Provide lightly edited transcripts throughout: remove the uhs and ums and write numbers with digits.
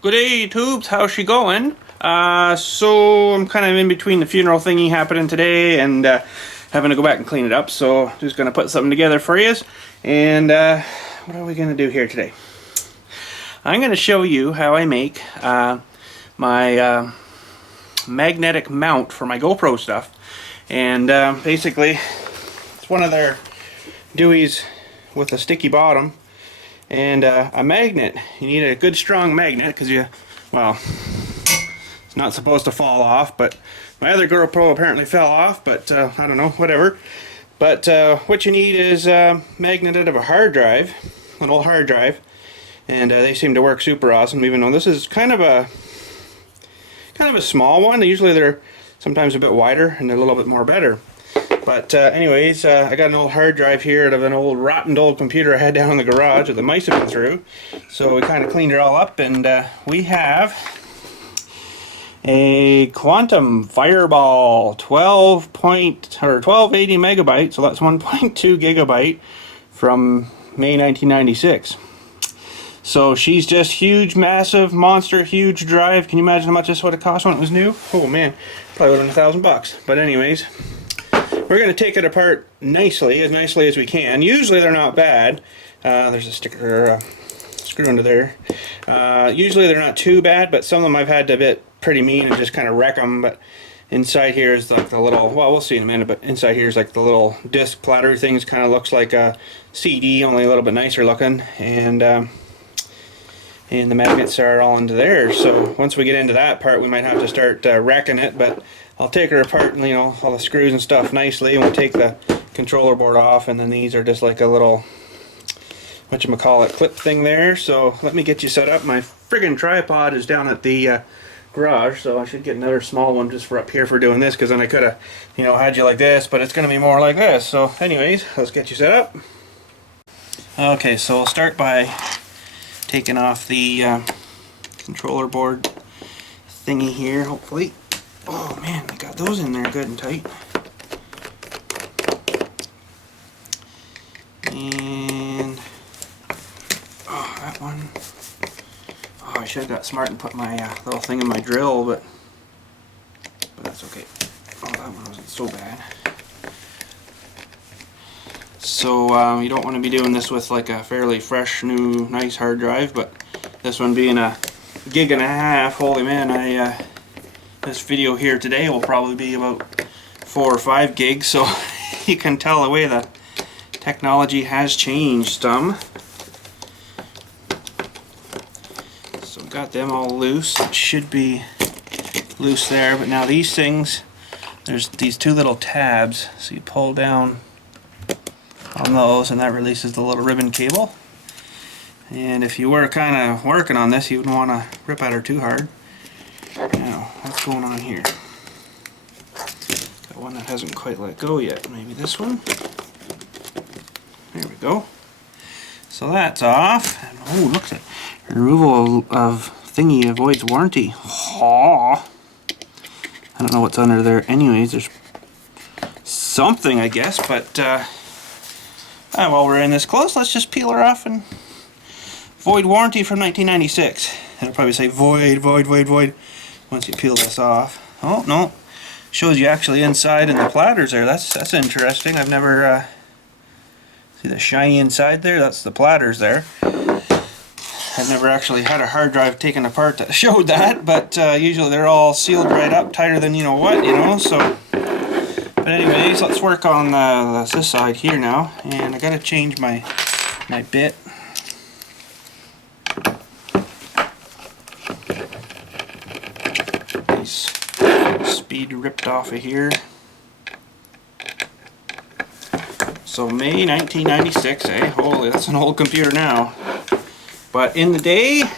Good day, tubes. How's she going? So I'm kind of in between the funeral thingy happening today and having to go back and clean it up. So just gonna put something together for you. And what are we gonna do here today? I'm gonna show you how I make my magnetic mount for my GoPro stuff. And basically, it's one of their Deweys with a sticky bottom. And a magnet. You need a good strong magnet because it's not supposed to fall off, but my other GoPro apparently fell off, but I don't know, whatever. But what you need is a magnet out of a hard drive, an old hard drive, and they seem to work super awesome, even though this is kind of a small one. Usually they're sometimes a bit wider and they're a little bit more better. But anyways, I got an old hard drive here out of an old rotten old computer I had down in the garage that the mice have been through. So we kind of cleaned it all up, and we have a Quantum Fireball 1280 megabyte, so that's 1.2 gigabyte from May 1996. So she's just huge, massive, monster, huge drive. Can you imagine how much this would have cost when it was new? Oh man, probably would have been $1,000. But anyways, we're going to take it apart nicely as we can. Usually they're not bad. There's a sticker screw under there. Usually they're not too bad, but some of them I've had to bit pretty mean and just kind of wreck them. But inside here is like the little, well, we'll see in a minute, but inside here is like the little disc platter things. Kind of looks like a CD, only a little bit nicer looking. And the magnets are all into there. So once we get into that part, we might have to start wrecking it, but I'll take her apart, and all the screws and stuff nicely, and we'll take the controller board off, and then these are just like a little, whatchamacallit, clip thing there. So let me get you set up. My friggin' tripod is down at the garage, so I should get another small one just for up here for doing this, because then I could have, had you like this, but it's going to be more like this. So anyways, let's get you set up. Okay, so we'll start by taking off the controller board thingy here, hopefully. Oh man, I got those in there good and tight. And that one. Oh, I should have got smart and put my little thing in my drill, but that's okay. Oh, that one wasn't so bad. So you don't want to be doing this with like a fairly fresh, new, nice hard drive, but this one being a gig and a half, holy man, this video here today will probably be about 4 or 5 gigs, so you can tell the way the technology has changed some. So got them all loose. It should be loose there, but now these things, there's these 2 little tabs, so you pull down on those and that releases the little ribbon cable. And if you were kind of working on this, you wouldn't want to rip at her too hard. Now, what's going on here? Got one that hasn't quite let go yet. Maybe this one? There we go. So that's off. And, oh, look at it. Removal of thingy avoids warranty. Oh. I don't know what's under there. Anyways, there's something, I guess, but while we're in this close, let's just peel her off and void warranty from 1996. It'll probably say void, void, void, void once you peel this off. Oh, no. Shows you actually inside in the platters there. That's interesting. I've never see the shiny inside there? That's the platters there. I've never actually had a hard drive taken apart that showed that, but usually they're all sealed right up, tighter than so. But anyways, let's work on this side here now, and I gotta change my bit. Nice speed ripped off of here. So May 1996, eh? Holy, that's an old computer now. But in the day, oh,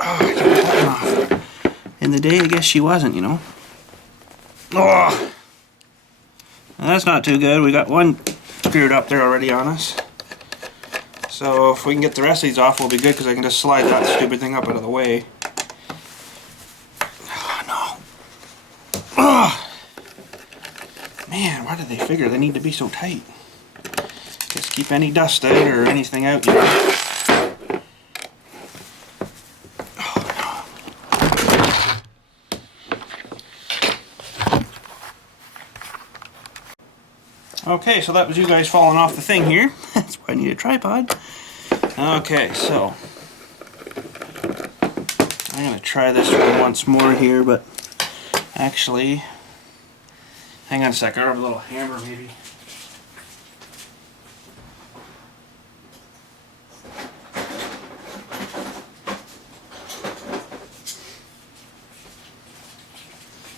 I can't get that one off. In the day, I guess she wasn't, Oh, well, that's not too good. We got one screwed up there already on us. So if we can get the rest of these off, we'll be good, because I can just slide that stupid thing up out of the way. Oh, no. Oh. Man, why did they figure they need to be so tight? Just keep any dust out or anything out, Okay, so that was you guys falling off the thing here. That's why I need a tripod. Okay, so I'm going to try this one once more here, but actually, hang on a sec, I have a little hammer maybe.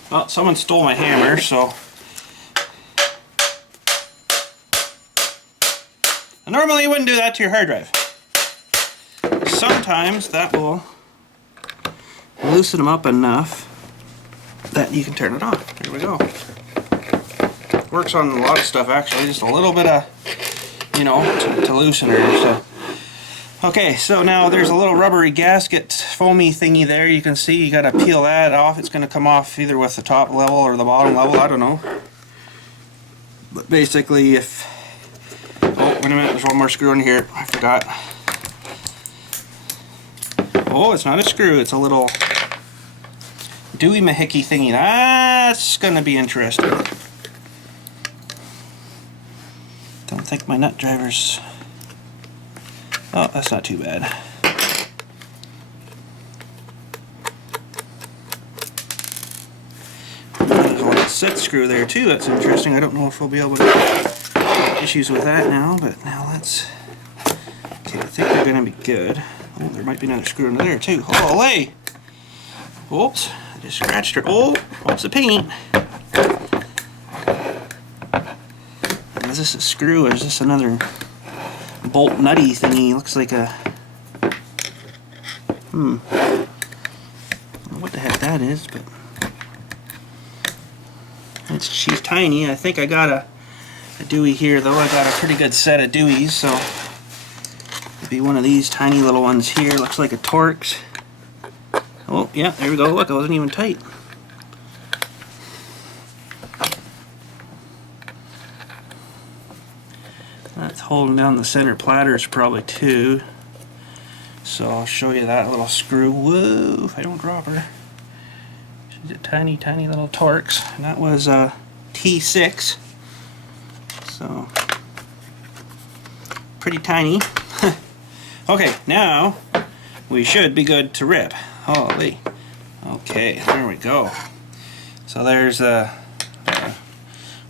Well, someone stole my hammer, so normally you wouldn't do that to your hard drive. Sometimes that will loosen them up enough that you can turn it off. There we go. Works on a lot of stuff actually, just a little bit of, you know, to loosen her. So. Okay, so now there's a little rubbery gasket foamy thingy there. You can see you got to peel that off. It's going to come off either with the top level or the bottom level, I don't know. But basically if... Oh, wait a minute, there's one more screw in here. I forgot. Oh, it's not a screw, it's a little Dewey Mahickey thingy. That's going to be interesting. Don't think my nut driver's... Oh, that's not too bad. There's a little set screw there too, that's interesting. I don't know if we'll be able to have issues with that now, but now let's... Okay, I think they're going to be good. Oh, there might be another screw in there too. Holy! Whoops, I just scratched her. Oh, whoops, the paint. Is this a screw or is this another bolt nutty thingy? Looks like a... I don't know what the heck that is, but... She's tiny. I think I got a Dewey here though. I got a pretty good set of Deweys, so... It'd be one of these tiny little ones here. Looks like a Torx. Oh, yeah, there we go. Look, it wasn't even tight. That's holding down the center platters probably too. So I'll show you that little screw. Whoa, if I don't drop her. She's a tiny, tiny little Torx. And that was a T6. So, pretty tiny. Okay, now we should be good to rip. Holy. Okay, there we go. So there's the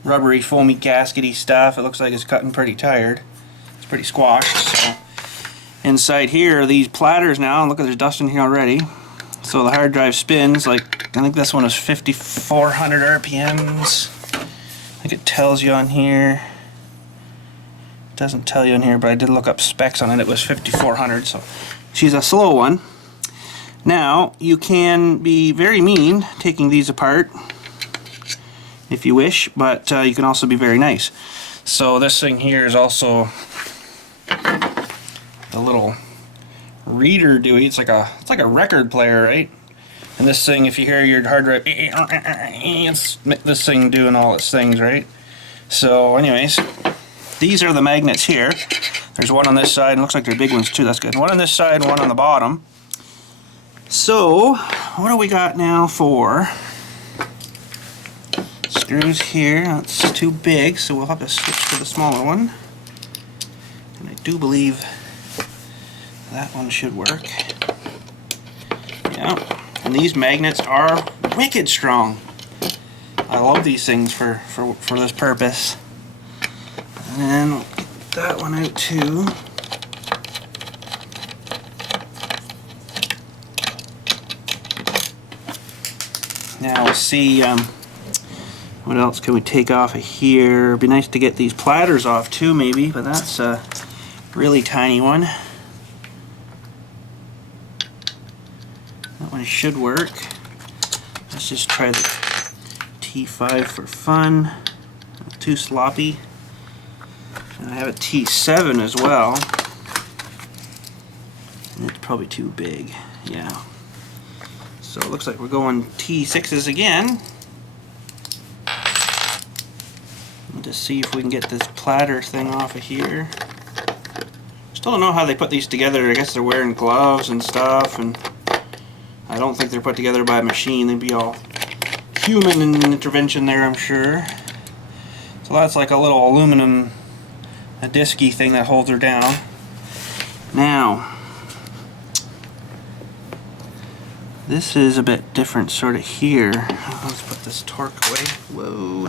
rubbery, foamy, gaskety stuff. It looks like it's cutting pretty tired. It's pretty squashed. So inside here are these platters now. Look, there's dust in here already. So the hard drive spins like, I think this one is 5,400 RPMs. I think it tells you on here. It doesn't tell you in here, but I did look up specs on it. It was 5,400, so she's a slow one. Now, you can be very mean taking these apart if you wish, but you can also be very nice. So this thing here is also a little reader Dewey. It's like a record player, right? And this thing, if you hear your hard drive, it's this thing doing all its things, right? So anyways, these are the magnets here. There's one on this side, and looks like they're big ones too, that's good. One on this side and one on the bottom. So, what do we got now for screws here? That's too big, so we'll have to switch to the smaller one. And I do believe that one should work. Yeah, and these magnets are wicked strong. I love these things for this purpose. And then we'll get that one out too. Now we'll see what else can we take off of here. It'd be nice to get these platters off too maybe, but that's a really tiny one. That one should work. Let's just try the T5 for fun. Not too sloppy. And I have a T7 as well. And it's probably too big. Yeah. So it looks like we're going T6s again. We'll just see if we can get this platter thing off of here. Still don't know how they put these together. I guess they're wearing gloves and stuff, and I don't think they're put together by a machine. They'd be all human intervention there, I'm sure. So that's like a little aluminum, a disky thing that holds her down. Now, this is a bit different sort of here. Let's put this torque away. Whoa.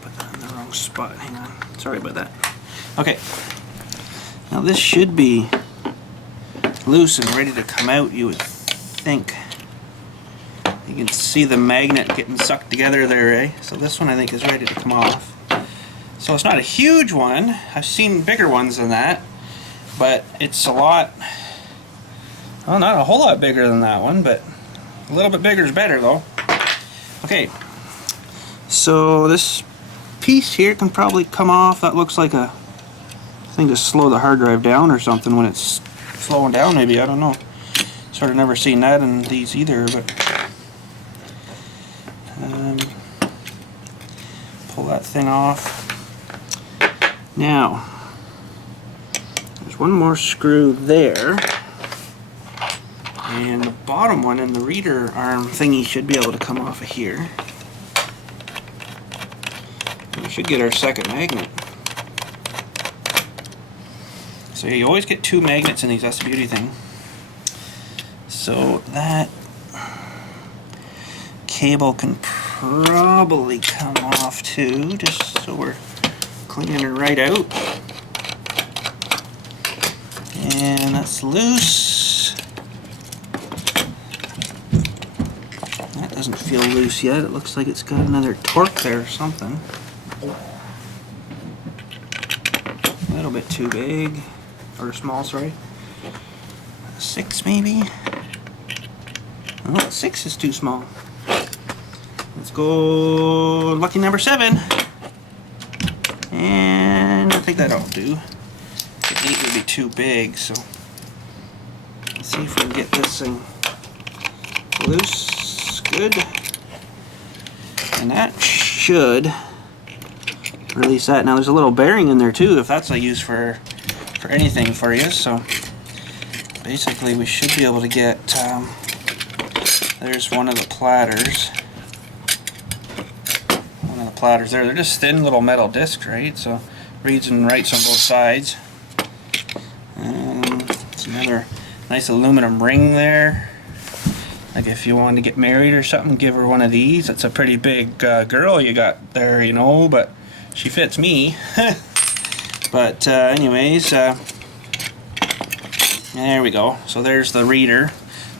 Put that in the wrong spot. Hang on. Sorry about that. Okay. Now this should be loose and ready to come out, you would think. You can see the magnet getting sucked together there, eh? So this one I think is ready to come off. So it's not a huge one. I've seen bigger ones than that, but it's a lot, well, not a whole lot bigger than that one, but a little bit bigger is better though. Okay, so this piece here can probably come off. That looks like a thing to slow the hard drive down or something when it's slowing down, maybe, I don't know. Sort of never seen that in these either, but pull that thing off. Now, there's one more screw there, and the bottom one in the reader arm thingy should be able to come off of here. We should get our second magnet. So you always get two magnets in these, that's the beauty thing. So that cable can probably come off too, just so we're cleaning her right out. And that's loose. That doesn't feel loose yet. It looks like it's got another torque there or something. A little bit too big. Or small, sorry. 6 maybe? Oh, 6 is too small. Let's go lucky number 7. And I think that'll do. 8 would be too big, so let's see if we can get this thing loose. Good. And that should release that. Now there's a little bearing in there too, if that's a use for anything for you. So basically we should be able to get, there's one of the platters. One of the platters there. They're just thin little metal discs, right? So reads and writes on both sides. It's another nice aluminum ring there. Like if you wanted to get married or something, give her one of these. It's a pretty big girl you got there, you know, but she fits me. But anyways, there we go. So there's the reader.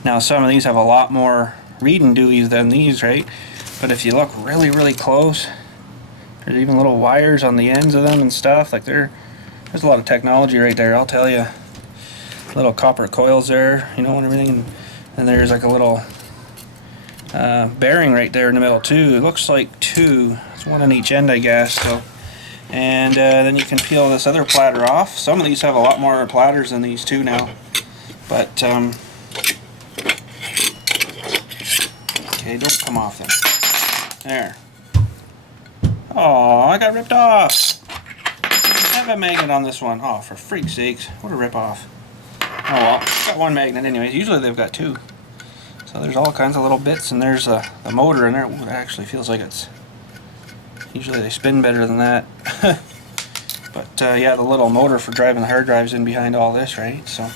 Now some of these have a lot more reading duties than these, right? But if you look really, really close, there's even little wires on the ends of them and stuff. Like there's a lot of technology right there, I'll tell you. Little copper coils there, you know, and everything. And there's like a little bearing right there in the middle too. It looks like 2. It's one on each end, I guess. So. And then you can peel this other platter off. Some of these have a lot more platters than these too now. But, okay, don't come off then. There. Oh, I got ripped off. I have a magnet on this one. Oh, for freak's sakes. What a rip off. Oh well, got one magnet anyways. Usually they've got 2. So there's all kinds of little bits, and there's the motor in there. Ooh, it actually feels like it's... Usually they spin better than that. But yeah, the little motor for driving the hard drive's in behind all this, right? So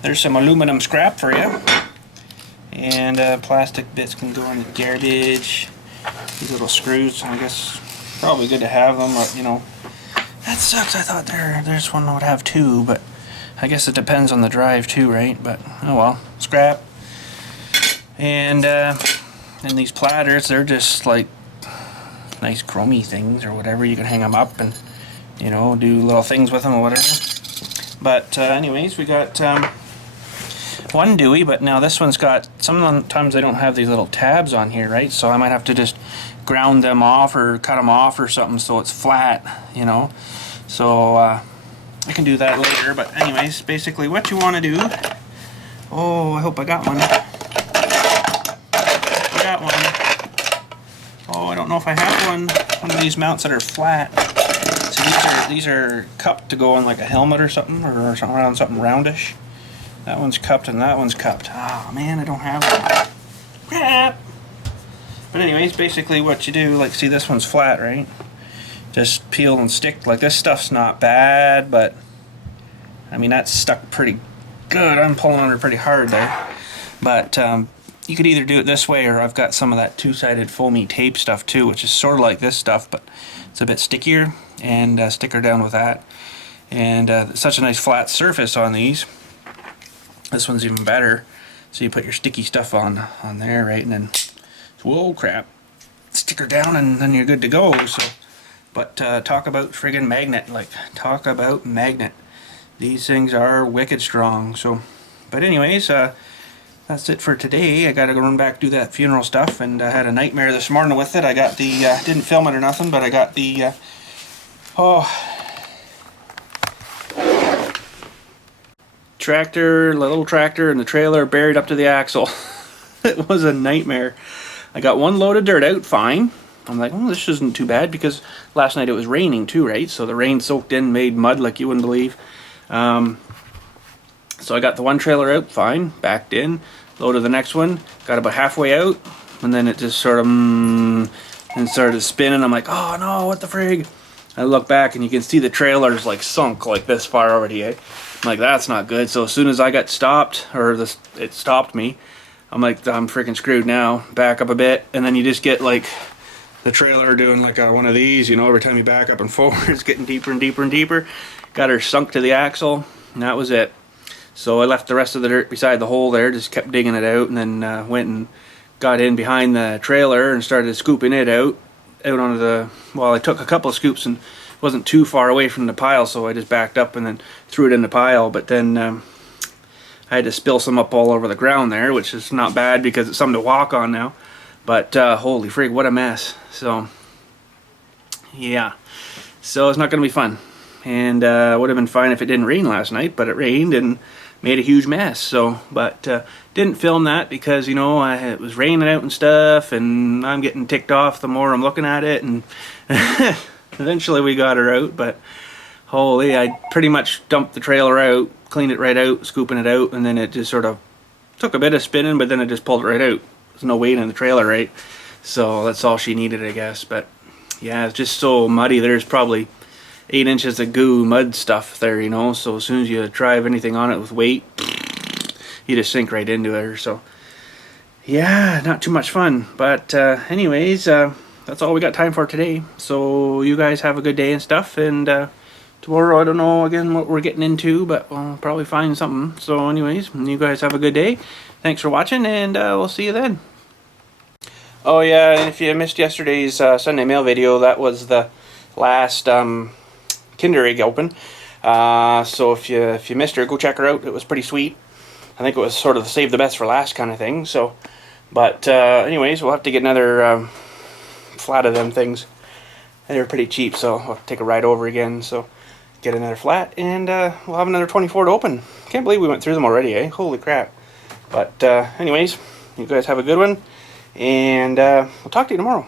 there's some aluminum scrap for you. And plastic bits can go in the garbage. These little screws, I guess, probably good to have them, but you know, that sucks. I thought there's one that would have 2, but I guess it depends on the drive too, right? But oh well, scrap. And these platters, they're just like nice chromy things or whatever. You can hang them up and, you know, do little things with them or whatever. But anyways, we got one Dewey, but now this one's got, sometimes they don't have these little tabs on here, right? So I might have to just ground them off or cut them off or something so it's flat, you know. So I can do that later. But anyways, basically what you want to do, oh, I hope I got one. I got one. Oh, I don't know if I have one of these mounts that are flat. So these are cupped to go on like a helmet or something, or around something roundish. That one's cupped and that one's cupped. Oh man, I don't have one. Crap! But anyways, basically what you do, like, see, this one's flat, right? Just peel and stick. Like, this stuff's not bad, but I mean, that's stuck pretty good. I'm pulling on it pretty hard there. But you could either do it this way, or I've got some of that two-sided foamy tape stuff too, which is sort of like this stuff, but it's a bit stickier, and stick her down with that. And such a nice flat surface on these. This one's even better. So you put your sticky stuff on there, right, and then, whoa, crap, stick her down, and then you're good to go. So, but talk about friggin' magnet, like, talk about magnet. These things are wicked strong. So, but anyways, that's it for today. I gotta go run back do that funeral stuff, and I had a nightmare this morning with it. I got the didn't film it or nothing, but I got the little tractor and the trailer buried up to the axle. It was a nightmare. I got one load of dirt out fine. I'm like, oh, this isn't too bad, because last night it was raining too, right? So the rain soaked in, made mud like you wouldn't believe. So I got the one trailer out fine, backed in, loaded the next one, got about halfway out, and then it just sort of and started spinning. I'm like, oh no, what the frig? I look back and you can see the trailer's like sunk like this far already, eh? I'm like, that's not good. So as soon as I got stopped, or it stopped me, I'm like, I'm freaking screwed now. Back up a bit, and then you just get like the trailer doing like one of these, you know, every time you back up and forward, it's getting deeper and deeper and deeper. Got her sunk to the axle, and that was it. So I left the rest of the dirt beside the hole there, just kept digging it out, and then went and got in behind the trailer and started scooping it out onto the, well, I took a couple of scoops and wasn't too far away from the pile, so I just backed up and then threw it in the pile. But then I had to spill some up all over the ground there, which is not bad because it's something to walk on now. But holy frig, what a mess. So yeah, so it's not going to be fun. And would have been fine if it didn't rain last night, but it rained and made a huge mess. So, but didn't film that because, you know, it was raining out and stuff, and I'm getting ticked off the more I'm looking at it, and eventually we got her out. But holy, I pretty much dumped the trailer out, cleaned it right out, scooping it out, and then it just sort of took a bit of spinning, but then it just pulled it right out. There's no weight in the trailer, right? So that's all she needed, I guess. But yeah, it's just so muddy. There's probably 8 inches of goo mud stuff there, you know, so as soon as you drive anything on it with weight, you just sink right into it. So yeah, not too much fun. But anyways, that's all we got time for today. So you guys have a good day and stuff, and tomorrow I don't know again what we're getting into, but we'll probably find something. So anyways, you guys have a good day. Thanks for watching, and we'll see you then. Oh yeah, and if you missed yesterday's Sunday mail video, that was the last Kinder Egg open. So if you missed her, go check her out. It was pretty sweet. I think it was sort of the save the best for last kind of thing. So, but anyways, we'll have to get another flat of them things. They're pretty cheap, so we'll have to take a ride over again. So get another flat, and we'll have another 24 to open. Can't believe we went through them already, eh? Holy crap. But anyways, you guys have a good one, and we'll talk to you tomorrow.